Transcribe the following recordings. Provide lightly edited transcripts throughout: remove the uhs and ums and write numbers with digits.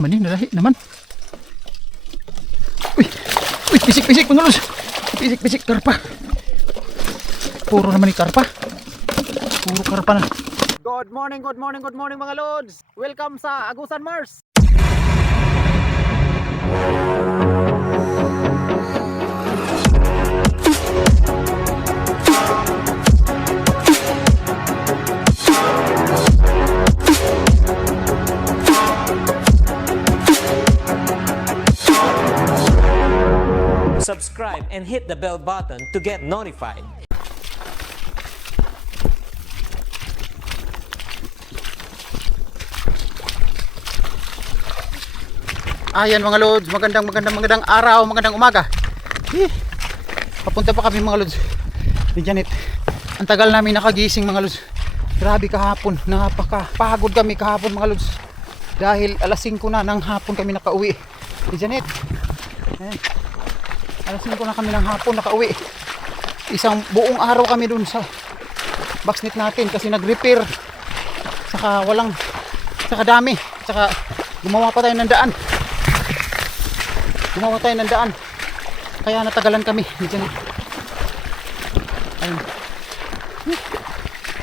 Maning nalahi naman. Uy, uy, pisik-pisik mga lods. Pisik-pisik karpa. Puro naman ni karpa. Puro karpa na. Good morning mga lods. Welcome sa Agusan Mars. Subscribe and hit the bell button to get notified. Ayan mga lods, magandang araw, magandang umaga. Papunta pa kami mga lods ni Janet. Ang tagal namin nakagising mga lods. Grabe kahapon, napakapagod kami kahapon mga lods. Dahil alas 5 na ng hapon kami nakauwi ni Janet. Ayan. Alas 5 na kami ng hapon nakauwi. Isang buong araw kami dun sa boxnet natin kasi nag-repair. Saka dami. Saka gumawa pa tayo ng daan. Kaya natagalan kami. Ayun.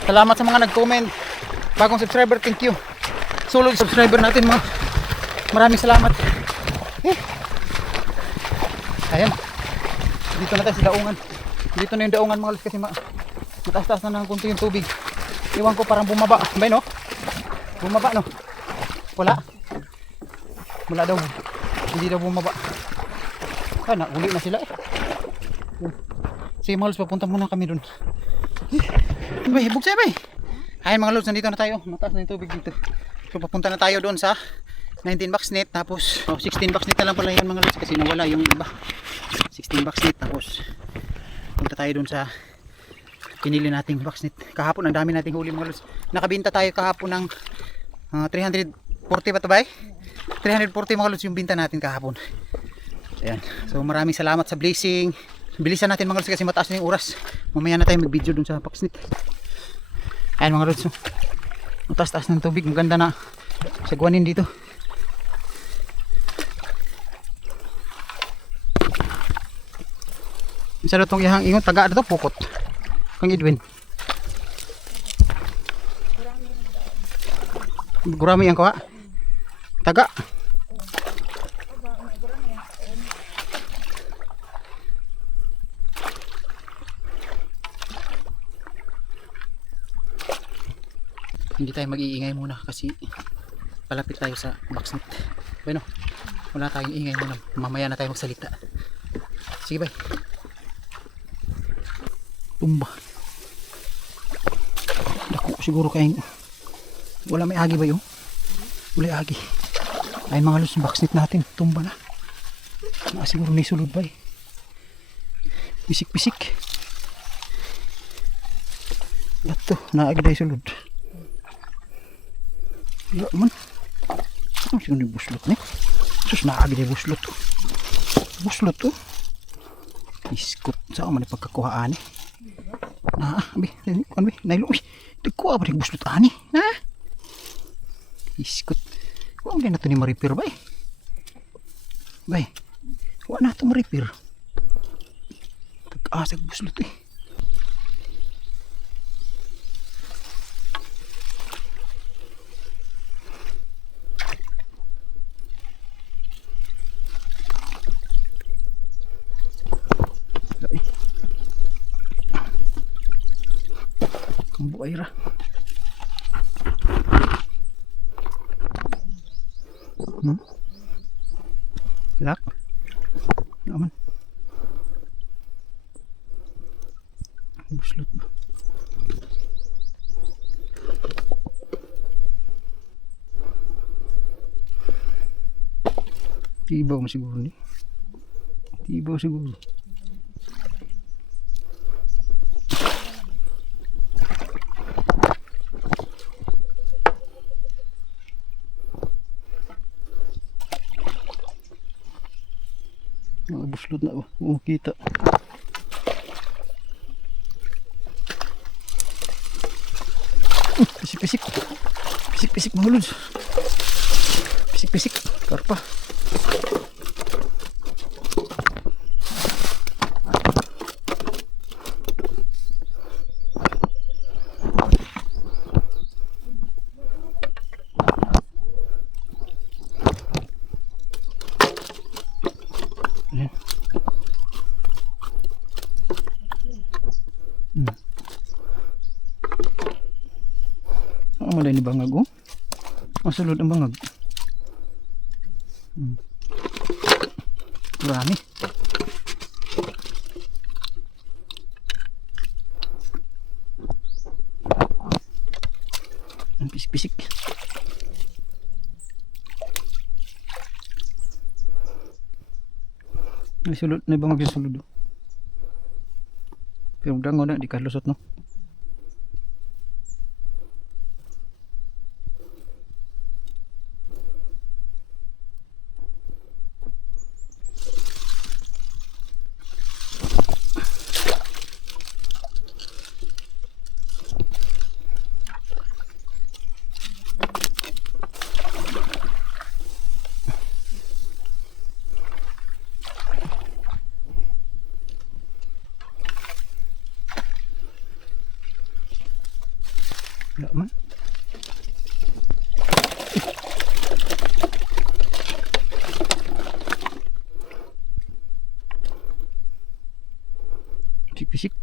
Salamat sa mga nag-comment. Bagong subscriber, thank you. Solo subscriber natin mga. Maraming salamat. Ayan. Dito na tayo sa daungan. Dito na yung daungan mga lods kasi mataas-taas na ng kunti yung tubig. Iwan ko parang bumaba. Bay no? Bumaba no? Wala daw. Hindi daw bumaba. Uli na sila eh. Sige mga lods, papunta muna kami dun. Bay, bugsay bay. Ay mga lods, nandito na tayo. Mataas na yung tubig dito. So papunta na tayo doon sa 19 boxnet. Tapos 16 boxnet na lang pala yan mga lods kasi nawala yung iba. 16 boxnet. Tapos punta tayo doon sa pinili nating boxnet. Kahapon ang dami nating huli mga lods. Nakabinta tayo kahapon ng 340 ba ito ba eh? 340 mga lods yung binta natin kahapon. Ayan. So maraming salamat sa blessing. Bilisan natin mga lods kasi mataas na yung oras. Mamaya na tayo mag video dun sa boxnet. Ayan mga lods. Mataas-taas ng tubig. Maganda na sagwanin dito. Isa na itong ihang ingon. Taga na ito. Pukot. Kang Edwin. Gurami ang kawa. Taga. Hindi tayo mag-iingay muna kasi palapit tayo sa boxnet. Bueno, wala tayong ingay muna. Mamaya na tayo magsalita. Sige bay. Tumba. Dako siguro kayong wala may agi ba yun? Wala agi. Ay mga lods, boxnet natin. Tumba na. Siguro may sulod bay. Pisik-pisik. Ito, naagi tayo sulod. Wala man. Ano siya yung buslot ni? Sus, naagi na yung buslot to. Buslot to. Iskot. Saan man yung pagkakuhaan eh. Abi. Ano ba? Nailo. Nagkuha ba yung buslot ani? Iskot. Huwag na ito ni ma-repair ba eh. Ba eh. Huwag na ito ma-repair. Tag-asag buslot eh. Buaira. Lak. Naman. Buslot ba? Tibaw mo siguro ni. Tibaw siguro. Buslot na ba? Oo, kita. Pisik-pisik. Pisik-pisik mga lods. Pisik-pisik. Karpa. Ayan. Ang malay ni bangag oh. Masulod ang bangag. Marami. Ang pisik-pisik. May sulod na bangag sa sulod. Pero dango na di kalusot no. Wala man. Pisik-pisik.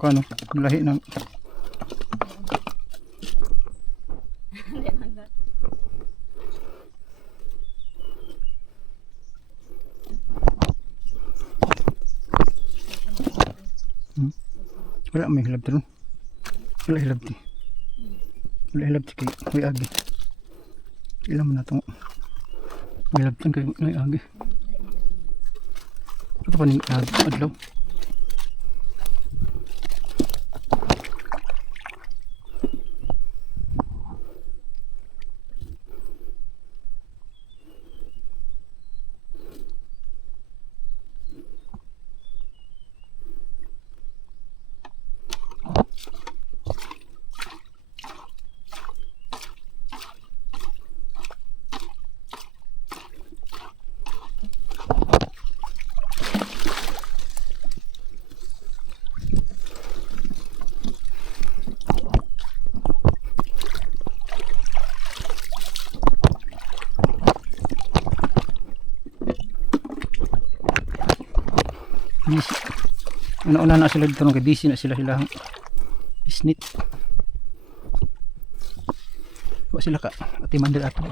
Kung ano, lahi ng wala may hilab doon. Wala hilab di. Wala hilab di kay may agi. Ilan mo na itong hilab doon kay may agi. Ito pa ning adlaw. Una-una na sila dito, busy na sila bisnit. Wa sila ka ati mandal ato.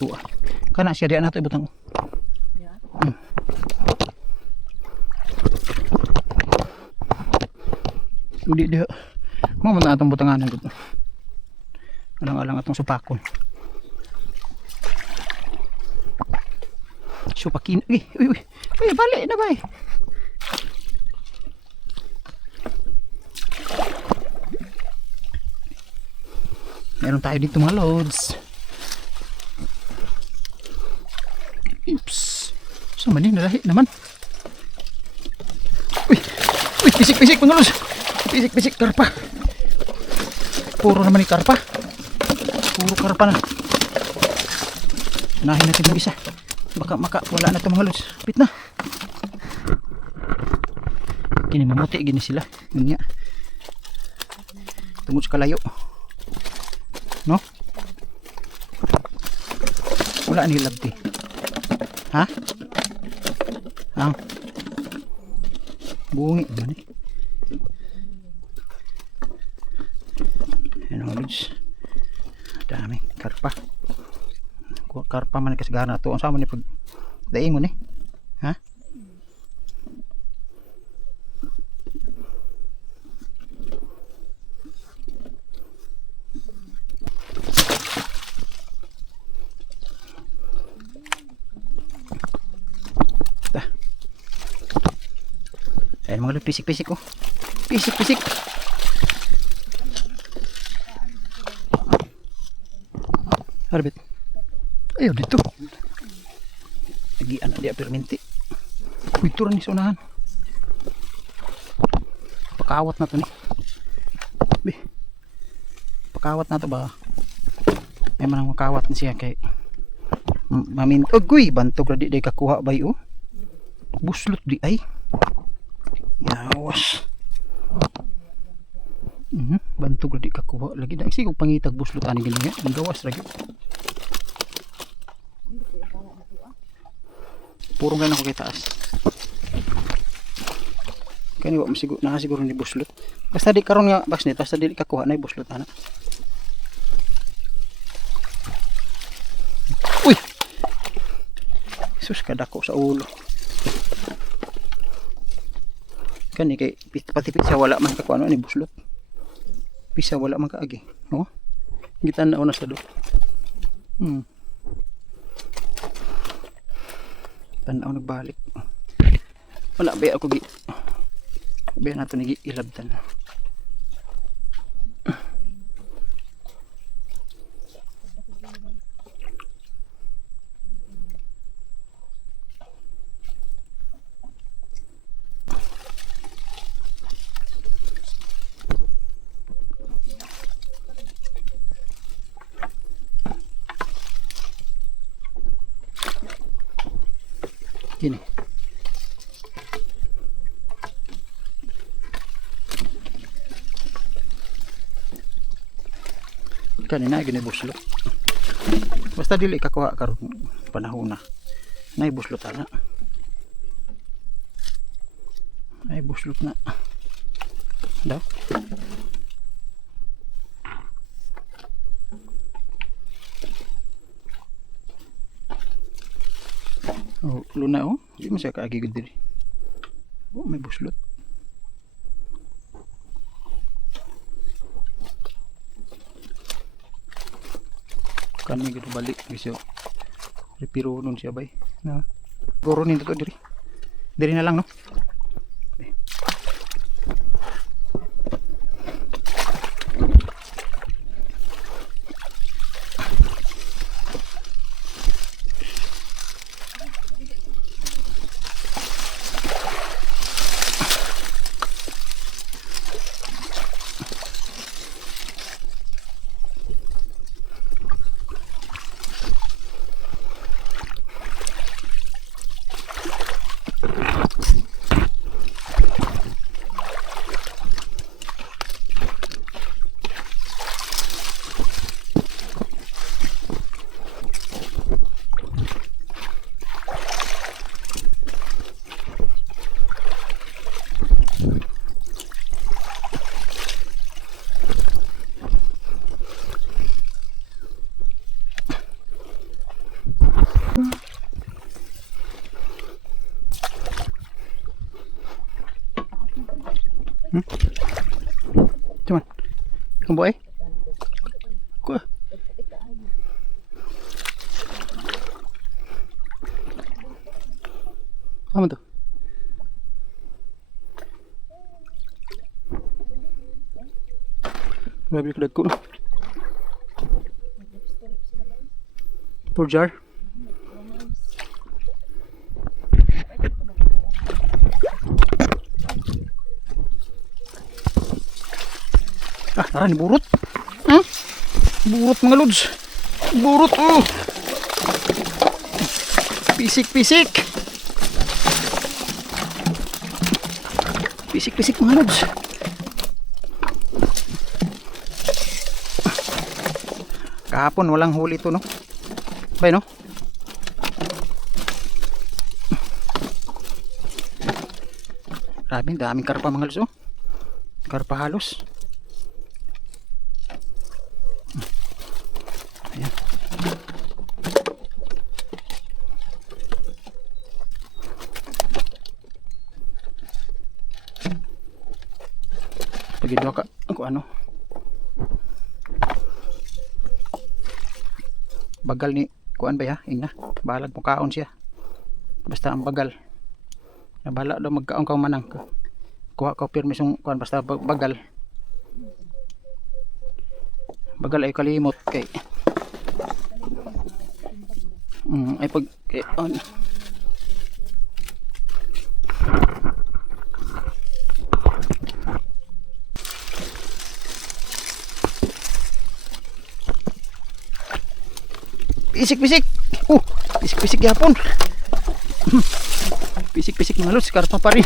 Tuwa. Kana siya diyan nato ibutang. Udi dia. Mo man atong butanganan gud. Alang-alang atong supakon. Supakin. Uy, balik na bay. Meron tayo dito mga loads. Oops. So mali nalahi naman. Uy, pisik-pisik mga loads. Pisik-pisik karpa. Puro naman ni karpa. Puro karpa na. Unahin natin yung isa. Baka wala na ito mga lods. Pit na. Kini mamuti gini sila. Yun nga. Tungod sa kalayo. No? Wala ni labti. Ha? Ang bungi man eh. Ano lods? Dami karpa. Karpa man kasagana to. Ang sama ni pag daingon eh. Ha? Ayan mga lod, pisik-pisik oh. Pisik-pisik. Harbit. Ayaw dito. Nagian na dia perminti. Uy, ito rin sa unahan. Pakawat na to ni. Pakawat na to ba? May manang makawat na siya kay mamintog. Uy, bantog na di kakuha ba yun? Buslot di ay. Yawas. Bantog na di kakuha. Lagi na sigong pangitag buslot ani gini nga. Ang gawas lagi. Puro ganun ako kay taas. Kani wa masiguro nakasiguro ni buslot. Basta di karon nga box nito, basta di kakuha na buslot ana. Uy. Sus kadako sa ulo. Kani kay pati pizza wala man kakuha ni buslot. Pizza wala man kaagi, no? Gitan na una sa do. Tanaw nagbalik. Wala ba ako gi. Ba nato ni ilabtan. Gini. Kanina gini buslot. Basta dili kakuha karon panahon na. Nay buslot ana. Ay buslot na. Daw. Oh, luna oh. Di mo siya kaagigod diri. Oh, may buslot. Kani gid balik gisyo. Repiro nun siya bay. Na. Goro nito diri. Diri na lang no. Cuman, kamu boy? Kok? Apa tuh? Grabe ka dagko. Per jar. Ah, tara ni burot. Burot mga lods. Burot oh. Pisik pisik. Pisik pisik mga lods. Kahapon walang huli to no. Bay no. Daming karpa mga lods oh. Karpa halos. Ayan. Pagidwa ka ako ano. Bagal ni kuan ba ya? Inga. Balag mo kaon siya. Basta ang bagal. Nabala daw magkaon ka manang. Kuha ka permisong kuan basta bagal. Bagal ay kalimot kay. Ay pag on. Pisik-pisik. Pisik-pisik yapon. Pisik-pisik mga lods, karpa pa rin.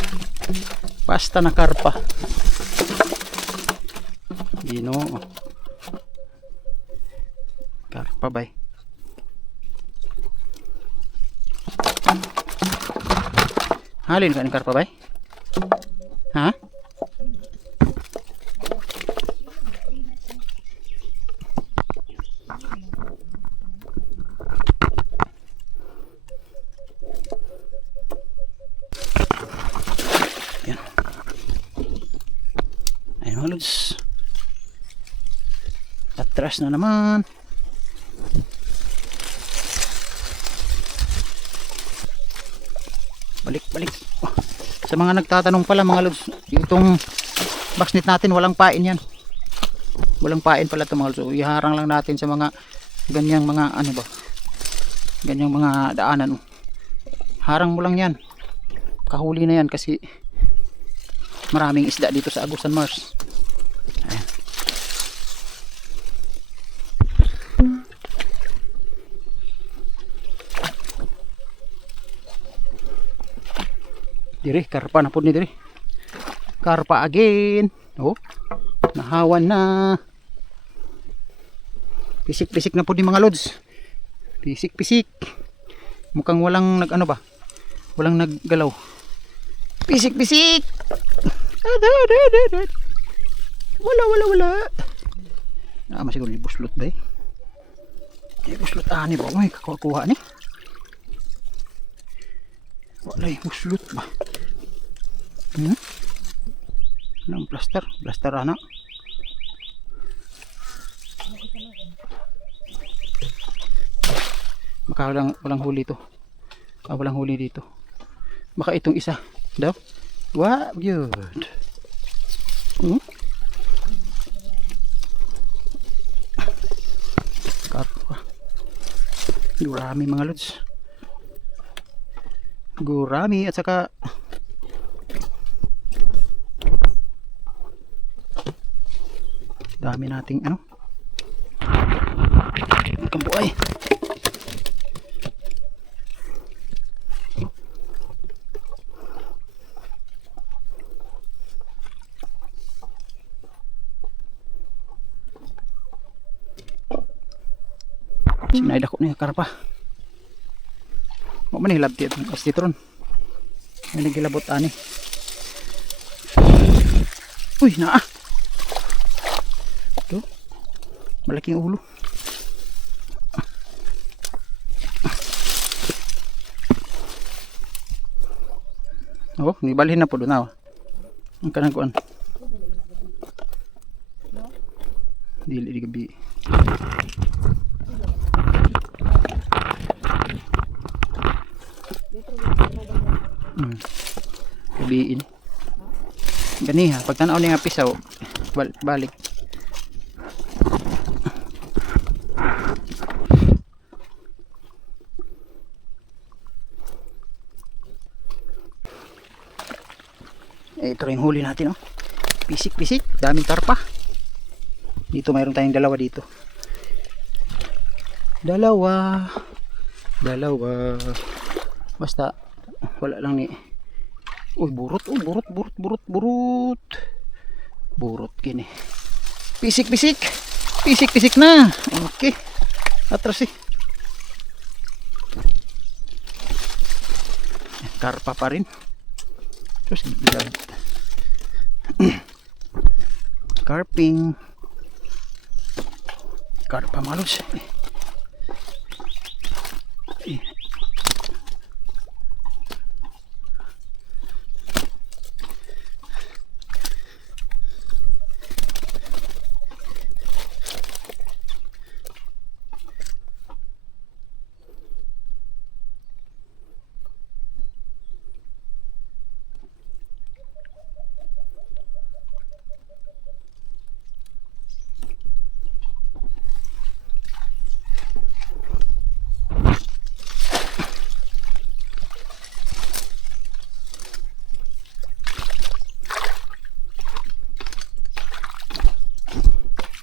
Basta na karpa. Ginoo. Karpa bay. Halin ka ng karpa bay? Ha? Lods. Atras na naman. Balik. Oh. Sa mga nagtatanong pala mga lods, itong boxnet natin walang pain yan. Walang pain pala ito mga lods. So, iharang lang natin sa mga ganyang mga ano ba? Ganyang mga daanan. Harang mo lang yan. Kahuli na yan kasi maraming isda dito sa Agusan Mars. Ayan. Diri, karpa na po ni diri. Karpa again. Oh, nahawan na. Pisik-pisik na po ni mga lods. Pisik-pisik. Mukhang walang nag ano ba? Walang naggalaw. Pisik-pisik. Wala. Masiguro ni buslot ba eh? Buslot ani ba? Uy, kakuha ni. Wala buslot ba? Anong plaster? Plaster anak. Baka walang huli to. Walang huli dito. Baka itong isa daw. Wow, good. Karpa. Gurami mga lods. Gurami at saka dami nating ano. Kambuay. Sinay dako niya karpa. Mo man hilab tiyan astitron. May nagilabot ani. Uy, naa. Ito. Malaking ulo. Oh, nibalhin na po doon na. Ang kanang kuan. Dili di gabi. Gabiin. Gani ha, pag tanaw ni nga pisaw, balik. Ito rin huli natin, oh. Pisik-pisik, daming karpa. Dito mayroon tayong dalawa dito. Dalawa. Basta wala lang ni. Uy, burot. Burot kini. Pisik na. Okay. Atras eh. Karpa pa rin. Terus carping. Karpa malos.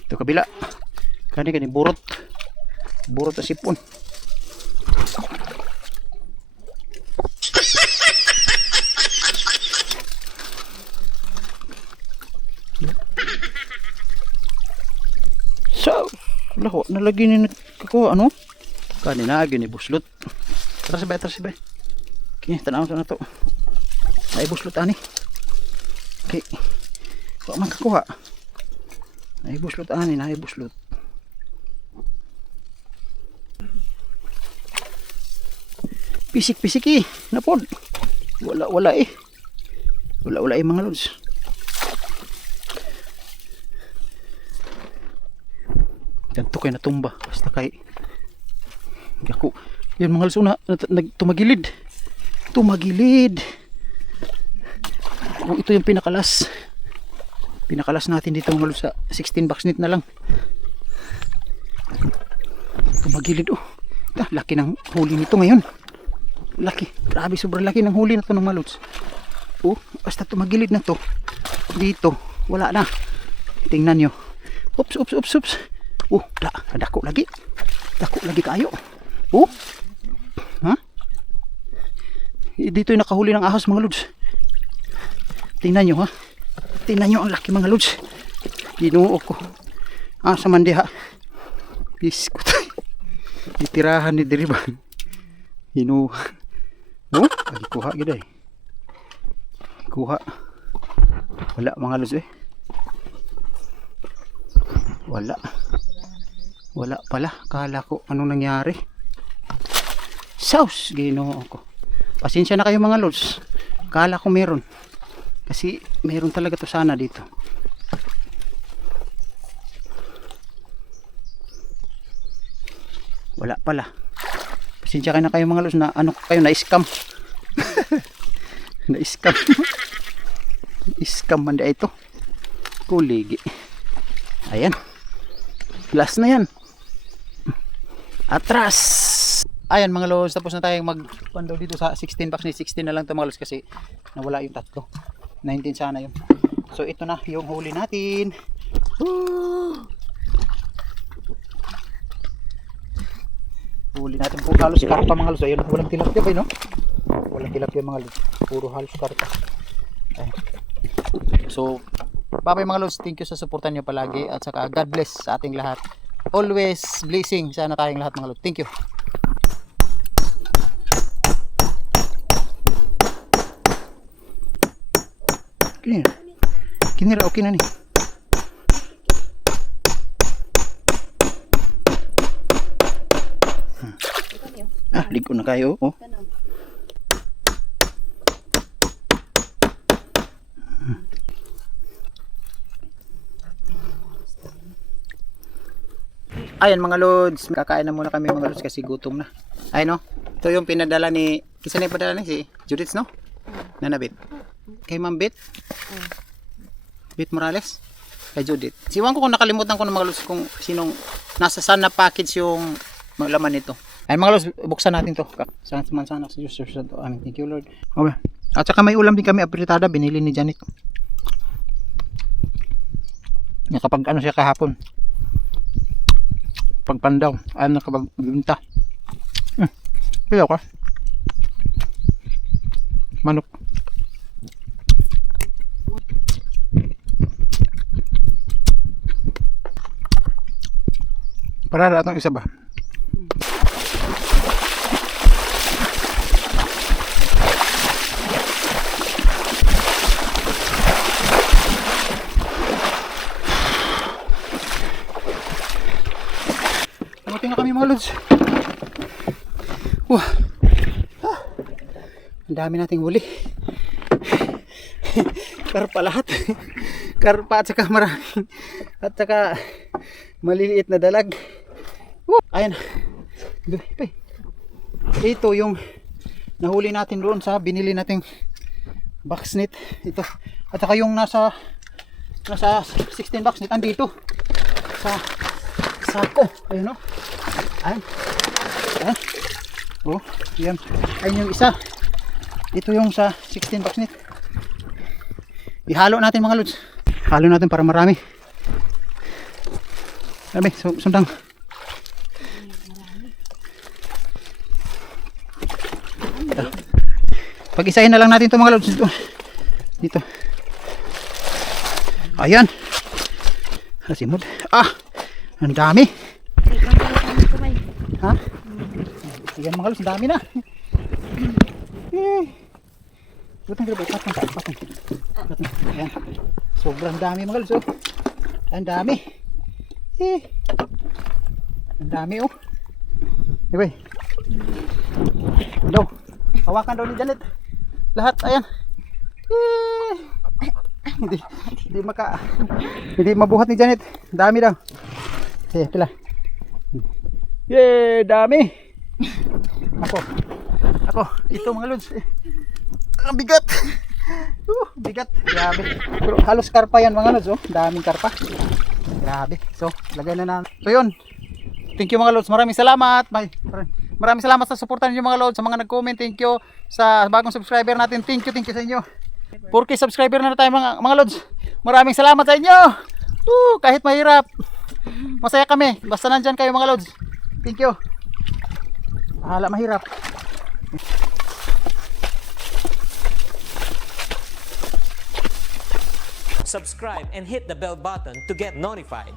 Ito kabila. Kani burot. Burot na sipon. So, laho nalagi ni kako ano? Kani na gyud ni buslot. Tara sabay. Kini tanaw na to. Ay buslot ani. Okay. Wa man kakuha. Ay buslot ani na buslot. Pisik eh. Napod. Wala eh. Wala mga lods. Ganto kay natumba basta kay ako. Yan mga lods na tumagilid. Oh, ito yung pinakalas natin dito mga lods sa 16 box net na lang. Tumagilid oh. Laki ng huli nito ngayon. Laki, grabe sobrang laki ng huli na to ng mga lods. Oh, basta tumagilid na to dito, wala na. Tingnan nyo. Oops. Oh, dako lagi kayo. Oh, ha? Dito yung nakahuli ng ahas mga lods. Tingnan nyo ha. Tingnan nyo ang laki mga lods. Ginoo ko. Sa mandiha. Biskot. Itirahan ni diriba. Ginoo. Oh, lagi kuha gid ay. Kuha. Wala mga lods eh. Wala pala. Kala ko anong nangyari. Sauce, ginoo ko. Pasensya na kayo mga lods. Kala ko meron. Kasi meron talaga to sana dito. Wala pala. Pasensya na kayo mga lods na ano kayo na scam. Scam man da ito. Kuligi. Ayan. Last na yan. Atras. Ayan mga lods, tapos na tayong magpandaw dito sa 16 box ni 16 na lang to mga lods kasi nawala yung tatlo. 19 sana yun. So ito na yung huli natin. Huli natin po halos karpa mga lods. Ayun, walang tilapia ba no? Walang tilapia mga lods. Puro halos karpa. Ayan. So bye mga lods, thank you sa suportan nyo palagi at saka God bless sa ating lahat. Always blessing sana tayong lahat mga lods. Thank you. Kinira okay na ni. Ligo na kayo oh. Ayan mga lods, kakain na muna kami mga lods kasi gutom na. Ay no, ito yung pinadala ni, kisa na yung padala ni si Judith no? Nanabit. Kay Ma'am Bit? Bit Morales? Kay Judith. Siwan ko kung nakalimutan ko ng mga lods kung sinong nasa sana package yung laman nito. Ay mga lods, buksan natin to. Sana sa Diyos. Amen. Thank you Lord. Okay. At saka may ulam din kami, apritada, binili ni Janet. Kapag ano siya kahapon. pagpandaw. Ayaw na kapagbinta. Kaya ka. Manok. Para atong isa ba? Dumating na kami mga lods. Wah. Ang dami nating huli. Karpa lahat. Karpa at saka maraming. At saka maliliit na dalag. Ayan. Ito yung nahuli natin doon sa binili nating box net. Ito. At saka yung nasa 16 box net andito sa sako. Ayun o. Ayan. Ayan. Oh, yan. Ayun yung isa. Ito yung sa 16 box net. Ihalo natin mga lods. Halo natin para marami. Sabi, sundang. Pag-isahin na lang natin ito mga lods. Dito. Ayan. Simod. Ah! Ang dami. Ha? Ayan mga lods, ang dami na. Butang kita buat patong. Ayan. Sobrang dami mga lods. Ang dami. Ang dami oh. Diba? Daw. Hawakan daw ni Janet. Lahat ayan. Hindi mabuhat ni Janet. Dami daw. Sige, pila. Yay, dami. Ako. Ito mga lods. Ang bigat. Bigat. Grabe. Pero halos karpa yan mga lods oh. Daming karpa. Grabe. So, lagay na natin. So yun. Thank you mga lods. Maraming salamat. Maraming salamat sa suportan niyo mga lods. Sa mga nag-comment. Thank you. Sa bagong subscriber natin. Thank you sa inyo. 4K subscriber na tayo mga lods. Maraming salamat sa inyo. Kahit mahirap. Masaya kami. Basta nandyan kayo mga lods. Thank you. Hala mahirap. Subscribe and hit the bell button to get notified.